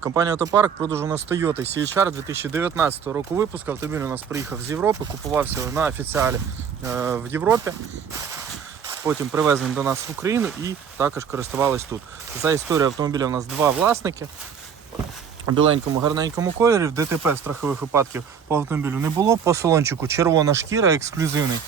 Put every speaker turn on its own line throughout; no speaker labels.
Компанія Автопарк продажу у нас Toyota CHR 2019 року випуску. Автомобіль у нас приїхав з Європи, купувався на офіціалі е, в Європі. Потім привезений до нас в Україну і також користувались тут. За історією автомобіля у нас два власники. У біленькому гарненькому кольорі. В ДТП страхових випадків по автомобілю не було. По салончику червона шкіра, ексклюзивний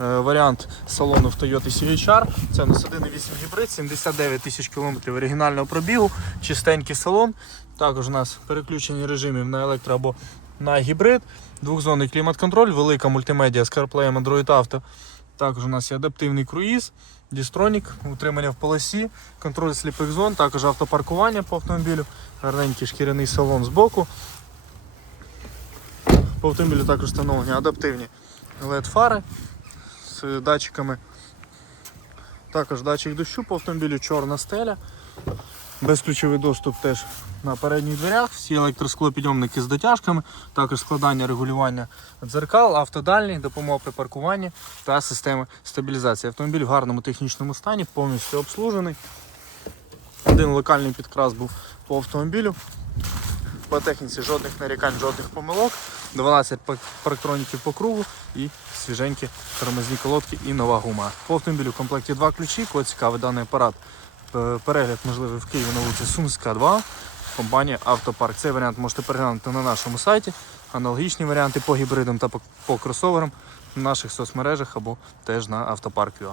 е, варіант салону в Toyota CHR. Це у нас 1.8 гібрид, 79 тисяч кілометрів оригінального пробігу, чистенький салон. Також у нас переключені режимів на електро або на гібрид, двохзонний клімат-контроль, велика мультимедіа з CarPlay, Android Auto. Також у нас є адаптивний круїз, дістронік, утримання в полосі, контроль сліпих зон, також автопаркування по автомобілю, гарненький шкіряний салон збоку. По автомобілю також встановлені адаптивні LED-фари з датчиками. Також датчик дощу по автомобілю, чорна стеля. Безключовий доступ теж на передніх дверях, всі електросклопідйомники з дотяжками, також складання регулювання дзеркал, автодальні, допомога при паркуванні та системи стабілізації. Автомобіль в гарному технічному стані, повністю обслужений. Один локальний підкрас був по автомобілю. По техніці жодних нарікань, жодних помилок. 12 пак- парктроніків по кругу і свіженькі тормозні колодки і нова гума. По автомобілю в комплекті два ключі. Кого цікавий даний апарат. Е, Перегляд можливий в Києві на вулиці Сумська 2. Компанія Автопарк. Цей варіант можете переглянути на нашому сайті. Аналогічні варіанти по гібридам та по, кросоверам в наших соцмережах або теж на автопарк.ua.